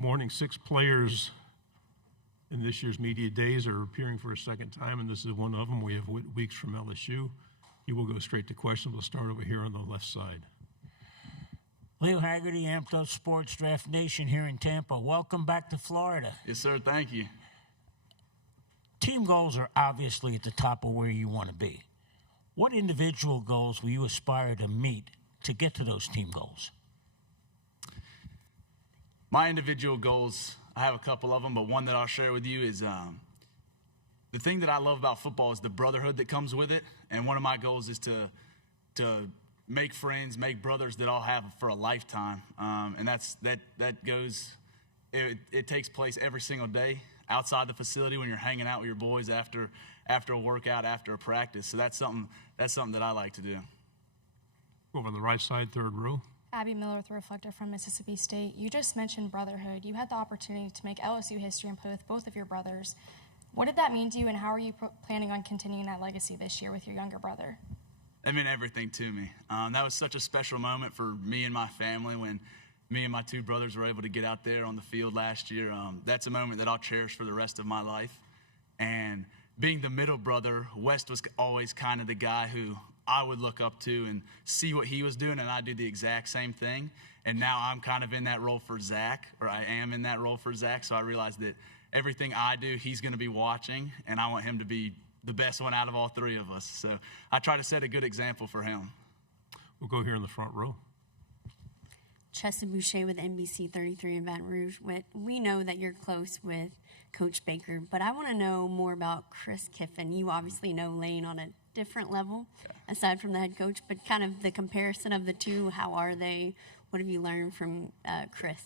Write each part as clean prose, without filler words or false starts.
Good morning. 6 players in this year's media days are appearing for a second time, and this is one of them. We have Whit from LSU. He will go straight to questions. We'll start over here on the left side. Leo Haggerty, Amped Up Sports Draft Nation here in Tampa. Welcome back to Florida. Yes, sir. Thank you. Team goals are obviously at the top of where you want to be. What individual goals will you aspire to meet to get to those team goals? My individual goals, I have a couple of them, but one that I'll share with you is the thing that I love about football is the brotherhood that comes with it. And one of my goals is to make friends, make brothers that I'll have for a lifetime. And that goes, it takes place every single day outside the facility when you're hanging out with your boys after a workout, after a practice. So that's something that I like to do. Over on the right side, third row. Abby Miller with the Reflector from Mississippi State. You just mentioned brotherhood. You had the opportunity to make LSU history and play with both of your brothers. What did that mean to you, and how are you planning on continuing that legacy this year with your younger brother? It meant everything to me. That was such a special moment for me and my family when me and my 2 brothers were able to get out there on the field last year. That's a moment that I'll cherish for the rest of my life. And being the middle brother, West was always kind of the guy who I would look up to and see what he was doing, and I do the exact same thing. And now I'm kind of in that role for Zach, or I am in that role for Zach, so I realized that everything I do, he's going to be watching, and I want him to be the best one out of all 3 of us. So I try to set a good example for him. We'll go here in the front row. Chester Boucher with NBC 33 in Baton Rouge. We know that you're close with Coach Baker, but I want to know more about Chris Kiffin. You obviously know Lane on a different level, aside from the head coach, but kind of the comparison of the two. How are they? What have you learned from Chris?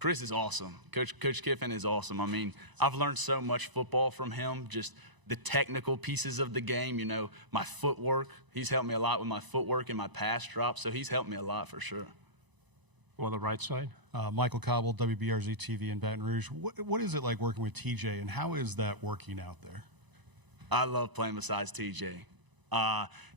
Chris is awesome. Coach Kiffin is awesome. I mean, I've learned so much football from him, just the technical pieces of the game, my footwork. He's helped me a lot with my footwork and my pass drop, so he's helped me a lot for sure. On the right side. Michael Cobble, WBRZ TV in Baton Rouge. What is it like working with TJ, and how is that working out there? I love playing besides TJ.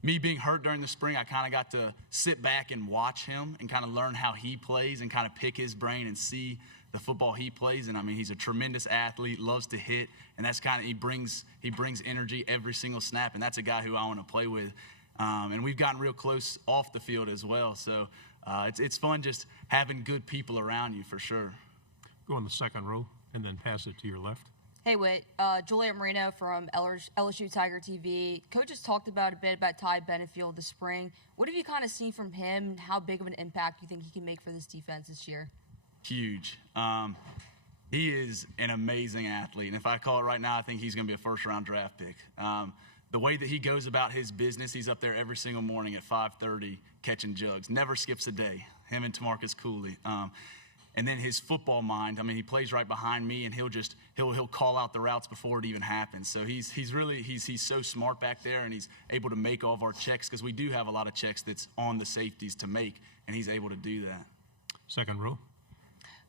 Me being hurt during the spring, I kind of got to sit back and watch him and kind of learn how he plays and kind of pick his brain and see the football he plays. And I mean, he's a tremendous athlete, loves to hit, and that's kind of he brings energy every single snap, and that's a guy who I want to play with. And we've gotten real close off the field as well. So it's fun just having good people around you for sure. Go in the second row and then pass it to your left. Hey, Whit. Juliet Marino from LSU Tiger TV. Coach has talked a bit about Ty Benefield this spring. What have you kind of seen from him, and how big of an impact do you think he can make for this defense this year? Huge. He is an amazing athlete, and if I call it right now, I think he's going to be a first-round draft pick. The way that he goes about his business, he's up there every single morning at 5:30 catching jugs. Never skips a day, him and Tamarcus Cooley. And then his football mind, I mean, he plays right behind me, and he'll call out the routes before it even happens. So he's so smart back there, and he's able to make all of our checks, because we do have a lot of checks that's on the safeties to make, and he's able to do that. Second row.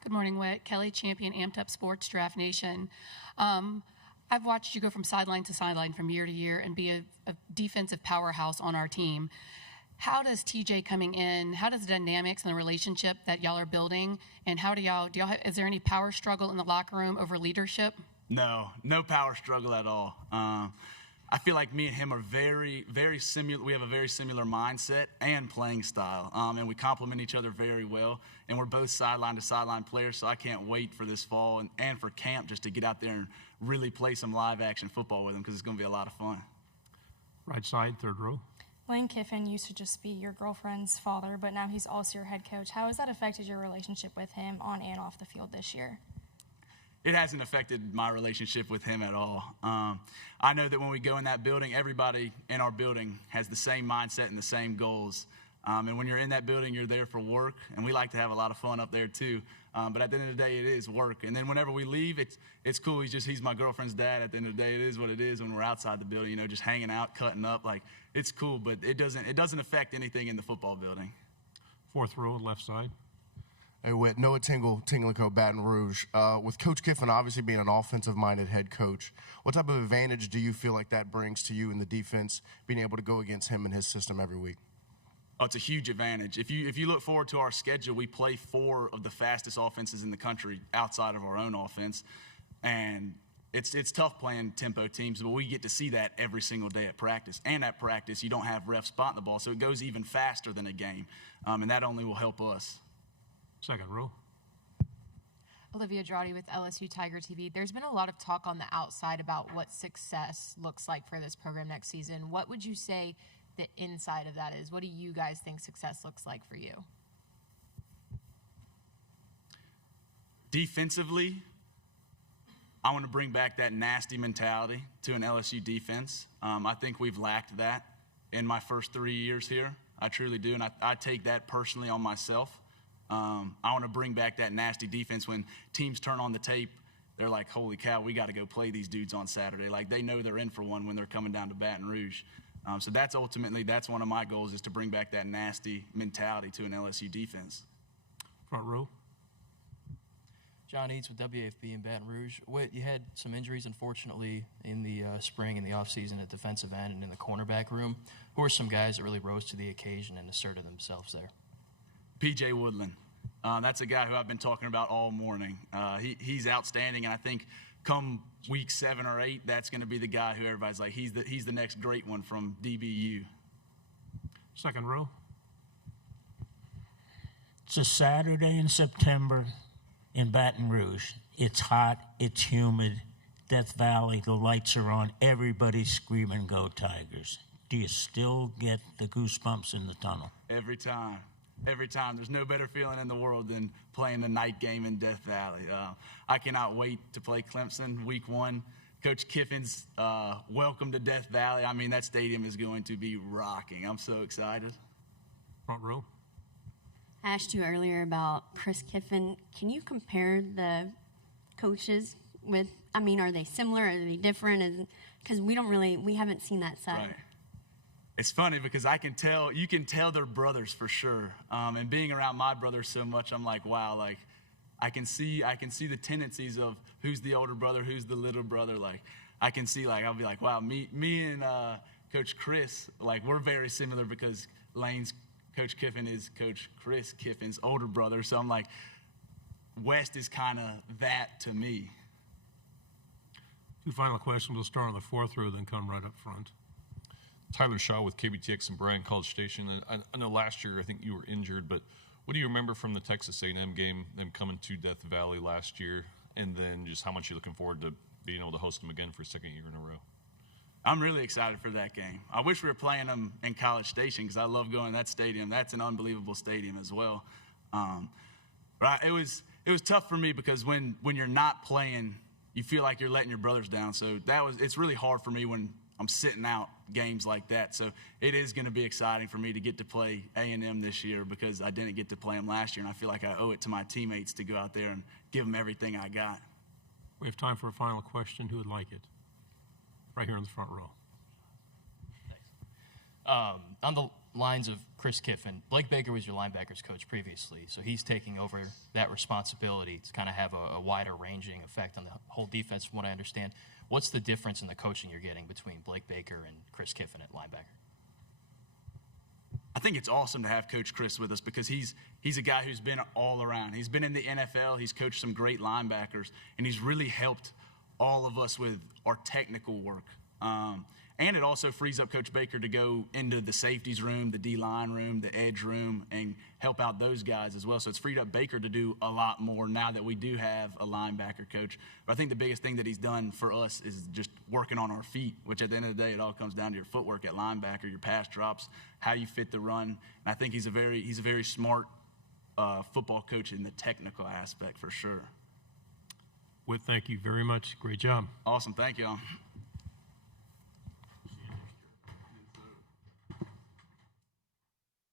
Good morning, Whit. Kelly Champion, Amped Up Sports Draft Nation. I've watched you go from sideline to sideline from year to year and be a defensive powerhouse on our team. How does TJ coming in, how does the dynamics and the relationship that y'all are building, and how do y'all is there any power struggle in the locker room over leadership? No power struggle at all. I feel like me and him are very, very similar. We have a very similar mindset and playing style, and we complement each other very well. And we're both sideline to sideline players, so I can't wait for this fall and for camp just to get out there and really play some live action football with him, because it's going to be a lot of fun. Right side, third row. Lane Kiffin used to just be your girlfriend's father, but now he's also your head coach. How has that affected your relationship with him on and off the field this year? It hasn't affected my relationship with him at all. I know that when we go in that building, everybody in our building has the same mindset and the same goals. And when you're in that building, you're there for work, and we like to have a lot of fun up there too. But at the end of the day, it is work. And then whenever we leave, it's cool. He's my girlfriend's dad. At the end of the day, it is what it is when we're outside the building, just hanging out, cutting up. Like, it's cool, but it doesn't affect anything in the football building. Fourth row, left side. Hey, Whit. Noah Tingle, Co. Baton Rouge. With Coach Kiffin obviously being an offensive-minded head coach, what type of advantage do you feel like that brings to you in the defense, being able to go against him and his system every week? Oh, it's a huge advantage. If you look forward to our schedule, we play 4 of the fastest offenses in the country outside of our own offense. And it's tough playing tempo teams, but we get to see that every single day at practice. And at practice, you don't have refs spotting the ball, so it goes even faster than a game. And that only will help us. Second row. Olivia Drawdy with LSU Tiger TV. There's been a lot of talk on the outside about what success looks like for this program next season. What would you say the inside of that is? What do you guys think success looks like for you? Defensively, I want to bring back that nasty mentality to an LSU defense. I think we've lacked that in my first 3 years here. I truly do, and I take that personally on myself. I want to bring back that nasty defense. When teams turn on the tape, they're like, holy cow, we got to go play these dudes on Saturday. Like, they know they're in for one when they're coming down to Baton Rouge. So that's one of my goals, is to bring back that nasty mentality to an LSU defense. Front row. John Eads with WAFB in Baton Rouge. Whit, you had some injuries, unfortunately, in the spring and the offseason at defensive end and in the cornerback room. Who are some guys that really rose to the occasion and asserted themselves there? P.J. Woodland. That's a guy who I've been talking about all morning. He's outstanding, and I think come week 7 or 8, that's going to be the guy who everybody's like, he's the next great one from DBU. Second row. It's a Saturday in September in Baton Rouge. It's hot, it's humid, Death Valley, the lights are on, everybody's screaming, "Go Tigers." Do you still get the goosebumps in the tunnel? Every time. Every time. There's no better feeling in the world than playing the night game in Death Valley. I cannot wait to play Clemson week 1. Coach Kiffin's welcome to Death Valley. I mean, that stadium is going to be rocking. I'm so excited. Front row. I asked you earlier about Chris Kiffin. Can you compare the coaches with, are they similar? Are they different? Because we haven't seen that side. Right. It's funny because you can tell they're brothers for sure. And being around my brothers so much, I'm like, wow, like I can see the tendencies of who's the older brother, who's the little brother. Like I can see, like I'll be like, wow, me and Coach Chris, like we're very similar because Coach Kiffin is Coach Chris Kiffin's older brother. So I'm like, West is kind of that to me. 2 final questions. We'll start on the 4th row, then come right up front. Tyler Shaw with KBTX and Bryan College Station. I know last year I think you were injured, but what do you remember from the Texas A&M game, them coming to Death Valley last year, and then just how much you're looking forward to being able to host them again for a second year in a row? I'm really excited for that game. I wish we were playing them in College Station because I love going to that stadium. That's an unbelievable stadium as well. But it was tough for me because when you're not playing, you feel like you're letting your brothers down. So it's really hard for me when I'm sitting out games like that. So it is going to be exciting for me to get to play A&M this year because I didn't get to play them last year, and I feel like I owe it to my teammates to go out there and give them everything I got. We have time for a final question. Who would like it? Right here in the front row. Thanks. On the lines of Chris Kiffin, Blake Baker was your linebackers coach previously, so he's taking over that responsibility to kind of have a wider ranging effect on the whole defense from what I understand. What's the difference in the coaching you're getting between Blake Baker and Chris Kiffin at linebacker? I think it's awesome to have Coach Chris with us because he's a guy who's been all around. He's been in the NFL. He's coached some great linebackers, and he's really helped all of us with our technical work. And it also frees up Coach Baker to go into the safeties room, the D-line room, the edge room, and help out those guys as well. So it's freed up Baker to do a lot more now that we do have a linebacker coach. But I think the biggest thing that he's done for us is just working on our feet, which at the end of the day, it all comes down to your footwork at linebacker, your pass drops, how you fit the run. And I think he's a very smart football coach in the technical aspect for sure. Whit, thank you very much. Great job. Awesome. Thank you all.